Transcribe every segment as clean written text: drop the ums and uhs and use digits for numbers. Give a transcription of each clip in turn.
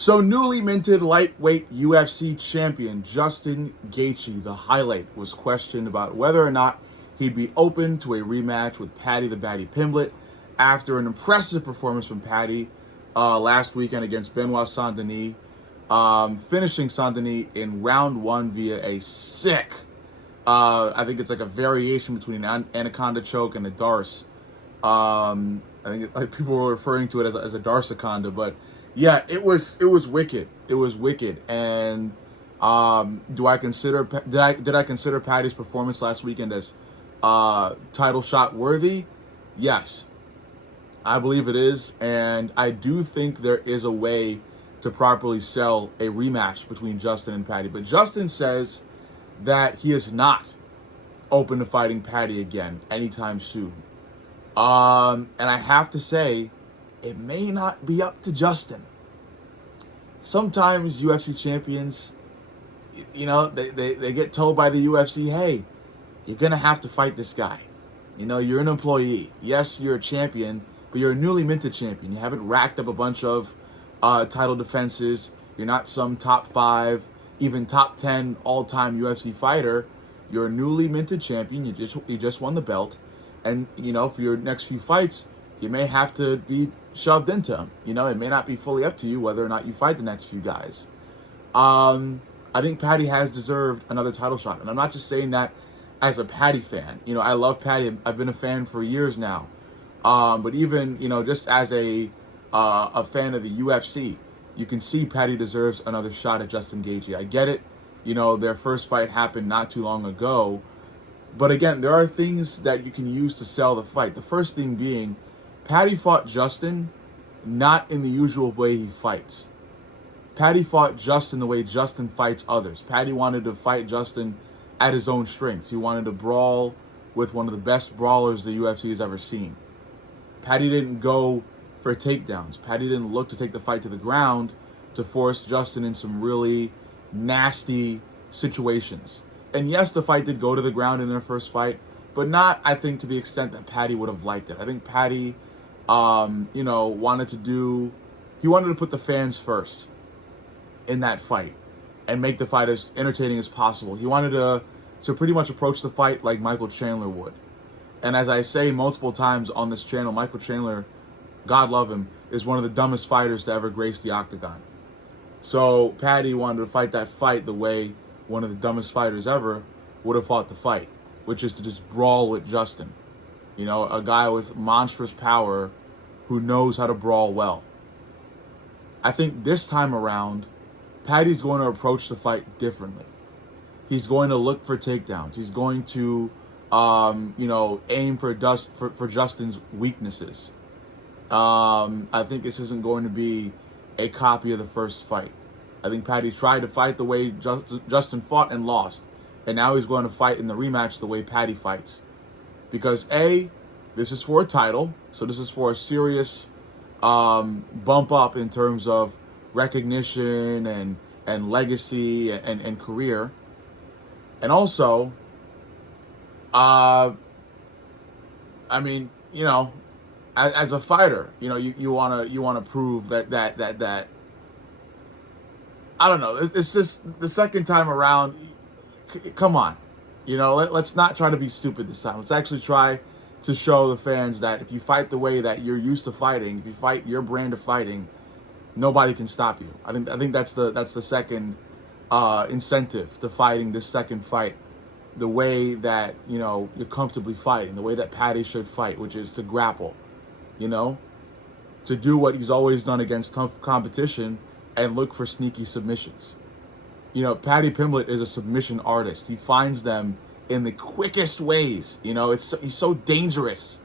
So, newly minted lightweight UFC champion Justin Gaethje, the highlight, was questioned about whether or not he'd be open to a rematch with Paddy the Baddy Pimblett after an impressive performance from Paddy last weekend against Benoit Saint-Denis, finishing Saint-Denis in round one via a sick, I think it's like a variation between an anaconda choke and a darce. I think like people were referring to it as a Darsaconda, but yeah, it was wicked. It was wicked. And do I consider did I consider Paddy's performance last weekend as title shot worthy? Yes, I believe it is, and I do think there is a way to properly sell a rematch between Justin and Paddy. But Justin says that he is not open to fighting Paddy again anytime soon. And I have to say, it may not be up to Justin. Sometimes UFC champions, they get told by the UFC, hey, you're going to have to fight this guy. You're an employee. Yes, you're a champion, but you're a newly minted champion. You haven't racked up a bunch of title defenses. You're not some top 5, even top 10 all-time UFC fighter. You're a newly minted champion. You just won the belt. And, for your next few fights, you may have to be shoved into them. It may not be fully up to you whether or not you fight the next few guys. I think Paddy has deserved another title shot. And I'm not just saying that as a Paddy fan. I love Paddy. I've been a fan for years now. But even, just as a fan of the UFC, you can see Paddy deserves another shot at Justin Gaethje. I get it. Their first fight happened not too long ago. But again, there are things that you can use to sell the fight. The first thing being, Paddy fought Justin not in the usual way he fights. Paddy fought Justin the way Justin fights others. Paddy wanted to fight Justin at his own strengths. He wanted to brawl with one of the best brawlers the UFC has ever seen. Paddy didn't go for takedowns. Paddy didn't look to take the fight to the ground to force Justin in some really nasty situations. And yes, the fight did go to the ground in their first fight, but not, I think, to the extent that Paddy would have liked it. I think Paddy, wanted to put the fans first in that fight and make the fight as entertaining as possible. He wanted to pretty much approach the fight like Michael Chandler would. And as I say multiple times on this channel, Michael Chandler, God love him, is one of the dumbest fighters to ever grace the octagon. So Paddy wanted to fight that fight the way one of the dumbest fighters ever would have fought the fight, which is to just brawl with Justin. A guy with monstrous power who knows how to brawl well. I think this time around, Paddy's going to approach the fight differently. He's going to look for takedowns. He's going to, aim for Justin's weaknesses. I think this isn't going to be a copy of the first fight. I think Paddy tried to fight the way Justin fought and lost. And now he's going to fight in the rematch the way Paddy fights. Because A, this is for a title. So this is for a serious bump up in terms of recognition and legacy and career. And also, as a fighter, you wanna prove that I don't know. It's just the second time around. Come on, let's not try to be stupid this time. Let's actually try to show the fans that if you fight the way that you're used to fighting, if you fight your brand of fighting, nobody can stop you. I think that's the second incentive to fighting this second fight, the way that you're comfortably fighting, the way that Paddy should fight, which is to grapple, to do what he's always done against tough competition and look for sneaky submissions. Paddy Pimblett is a submission artist. He finds them in the quickest ways. He's so dangerous.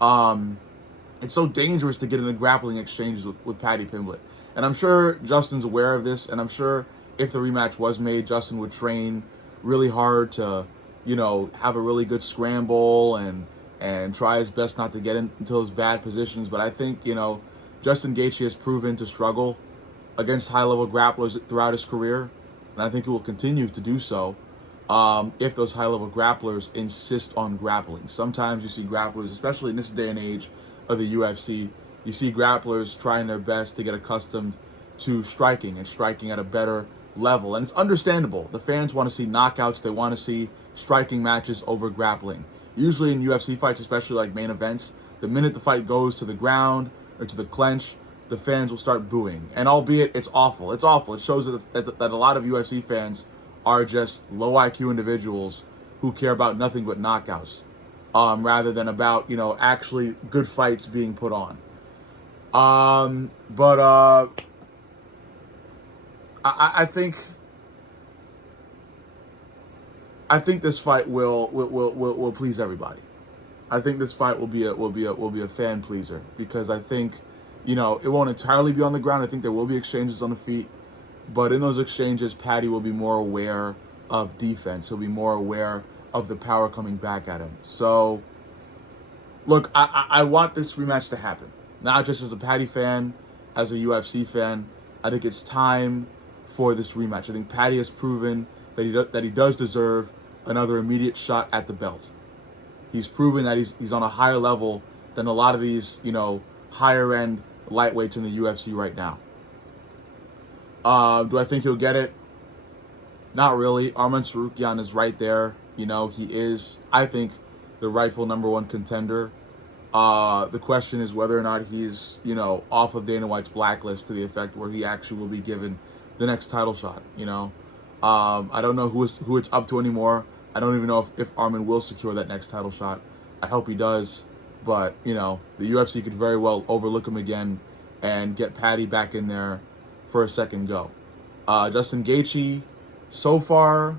It's so dangerous to get into grappling exchanges with Paddy Pimblett. And I'm sure Justin's aware of this, and I'm sure if the rematch was made, Justin would train really hard to, have a really good scramble and try his best not to get into those bad positions. But I think, Justin Gaethje has proven to struggle against high-level grapplers throughout his career, and I think he will continue to do so if those high-level grapplers insist on grappling. Sometimes you see grapplers, especially in this day and age of the UFC, you see grapplers trying their best to get accustomed to striking and striking at a better level. And it's understandable. The fans want to see knockouts. They want to see striking matches over grappling. Usually in UFC fights, especially like main events, the minute the fight goes to the ground or to the clinch, the fans will start booing. And albeit it's awful. It's awful. It shows that a lot of UFC fans are just low IQ individuals who care about nothing but knockouts, rather than about, actually good fights being put on. But I think this fight will please everybody. I think this fight will be a fan pleaser, because I think, it won't entirely be on the ground. I think there will be exchanges on the feet, but in those exchanges, Paddy will be more aware of defense. He'll be more aware of the power coming back at him. So, look, I want this rematch to happen, not just as a Paddy fan, as a UFC fan. I think it's time for this rematch. I think Paddy has proven that he does deserve another immediate shot at the belt. He's proven that he's on a higher level than a lot of these, higher end lightweights in the UFC right now. Do I think he'll get it? Not really. Arman Tsarukyan is right there. He is, I think, the rightful number one contender. The question is whether or not he's, off of Dana White's blacklist to the effect where he actually will be given the next title shot. I don't know who it's up to anymore. I don't even know if Arman will secure that next title shot. I hope he does. But, the UFC could very well overlook him again and get Paddy back in there for a second go. Justin Gaethje, so far,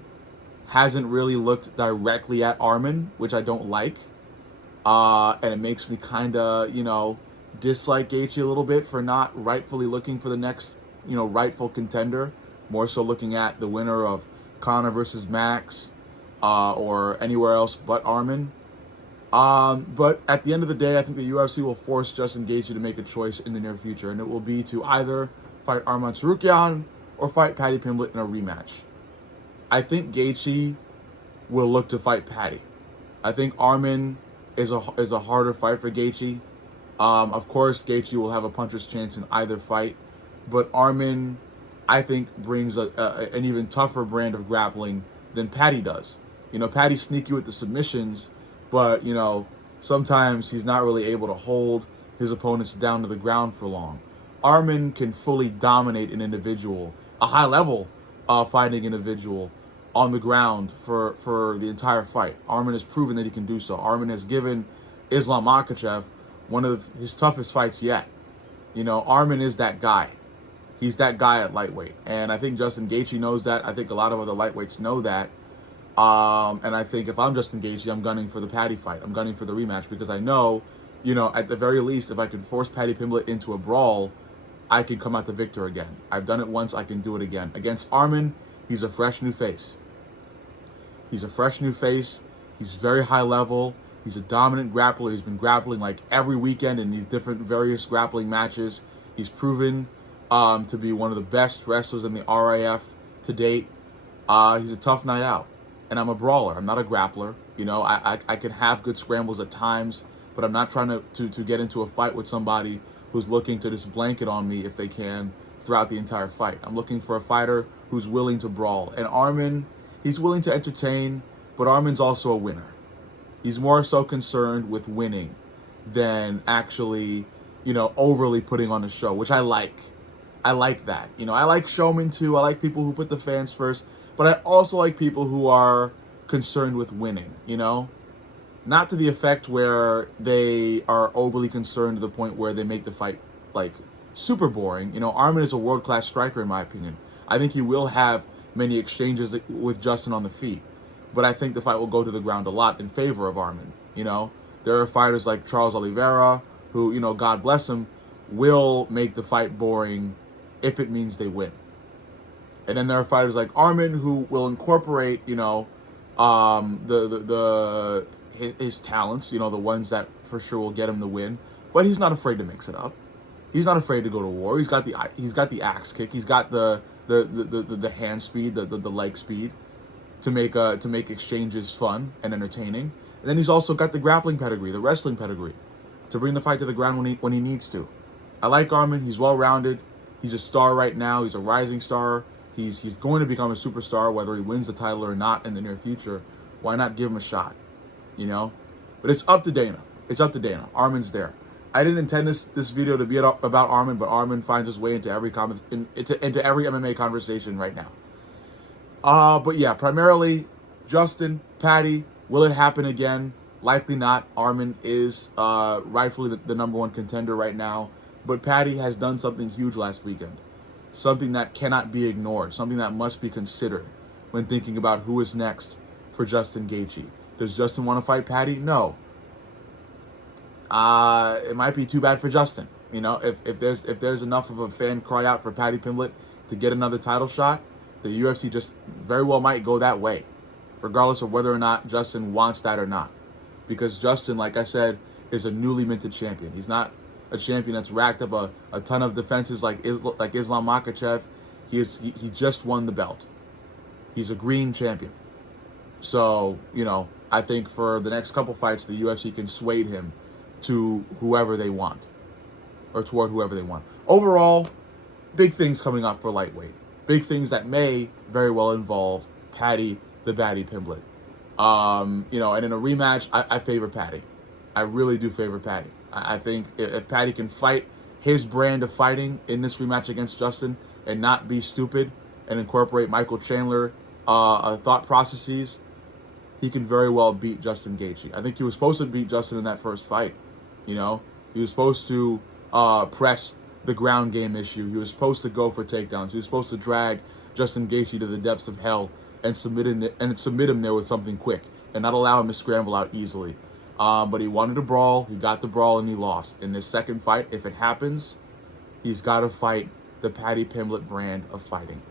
hasn't really looked directly at Arman, which I don't like. And it makes me kind of, dislike Gaethje a little bit for not rightfully looking for the next, rightful contender. More so looking at the winner of Conor versus Max, or anywhere else but Arman. But at the end of the day, I think the UFC will force Justin Gaethje to make a choice in the near future, and it will be to either fight Arman Tsarukyan or fight Paddy Pimblett in a rematch. I think Gaethje will look to fight Paddy. I think Arman is a harder fight for Gaethje. Of course, Gaethje will have a puncher's chance in either fight, but Arman, I think, brings an even tougher brand of grappling than Paddy does. Paddy's sneaky with the submissions, but, sometimes he's not really able to hold his opponents down to the ground for long. Arman can fully dominate an individual, a high-level fighting individual, on the ground for the entire fight. Arman has proven that he can do so. Arman has given Islam Makhachev one of his toughest fights yet. Arman is that guy. He's that guy at lightweight. And I think Justin Gaethje knows that. I think a lot of other lightweights know that. And I think if I'm Justin Gaethje, I'm gunning for the Paddy fight. I'm gunning for the rematch, because I know, at the very least, if I can force Paddy Pimblett into a brawl, I can come out the victor again. I've done it once, I can do it again. Against Arman, he's a fresh new face. He's a fresh new face. He's very high level. He's a dominant grappler. He's been grappling like every weekend in these different various grappling matches. He's proven to be one of the best wrestlers in the RIF to date. He's a tough night out. And I'm a brawler. I'm not a grappler. I can have good scrambles at times, but I'm not trying to get into a fight with somebody who's looking to just blanket on me if they can throughout the entire fight. I'm looking for a fighter who's willing to brawl. And Arman, he's willing to entertain, but Arman's also a winner. He's more so concerned with winning than actually, overly putting on a show, which I like. I like that. I like showmen too. I like people who put the fans first, but I also like people who are concerned with winning, Not to the effect where they are overly concerned to the point where they make the fight, like, super boring. Arman is a world-class striker, in my opinion. I think he will have many exchanges with Justin on the feet, but I think the fight will go to the ground a lot in favor of Arman. There are fighters like Charles Oliveira who, God bless him, will make the fight boring if it means they win. And then there are fighters like Arman who will incorporate, his talents, the ones that for sure will get him the win. But he's not afraid to mix it up. He's not afraid to go to war. He's got the axe kick. He's got the hand speed, the leg speed to make exchanges fun and entertaining. And then he's also got the grappling pedigree, the wrestling pedigree, to bring the fight to the ground when he needs to. I like Arman. He's well-rounded. He's a star right now. He's a rising star. He's going to become a superstar, whether he wins the title or not in the near future. Why not give him a shot? You know? But it's up to Dana. It's up to Dana. Armin's there. I didn't intend this video to be about Armin, but Armin finds his way into every into every MMA conversation right now. But yeah, primarily Justin, Paddy. Will it happen again? Likely not. Armin is rightfully the number one contender right now. But Paddy has done something huge last weekend. Something that cannot be ignored. Something that must be considered when thinking about who is next for Justin Gaethje. Does Justin want to fight Paddy? No. It might be too bad for Justin. You know, if there's enough of a fan cry out for Paddy Pimblett to get another title shot, the UFC just very well might go that way, regardless of whether or not Justin wants that or not. Because Justin, like I said, is a newly minted champion. He's not a champion that's racked up a ton of defenses like Islam Makhachev. He just won the belt. He's a green champion. So, you know, I think for the next couple fights, the UFC can sway him to whoever they want, or toward whoever they want. Overall, big things coming up for lightweight. Big things that may very well involve Paddy the Baddy Pimblett. You know, and in a rematch, I favor Paddy. I really do favor Paddy. I think if Paddy can fight his brand of fighting in this rematch against Justin and not be stupid and incorporate Michael Chandler thought processes, he can very well beat Justin Gaethje. I think he was supposed to beat Justin in that first fight. You know, he was supposed to press the ground game issue. He was supposed to go for takedowns. He was supposed to drag Justin Gaethje to the depths of hell and submit him there with something quick and not allow him to scramble out easily. But he wanted a brawl. He got the brawl and he lost. In this second fight, if it happens, he's got to fight the Paddy Pimblett brand of fighting.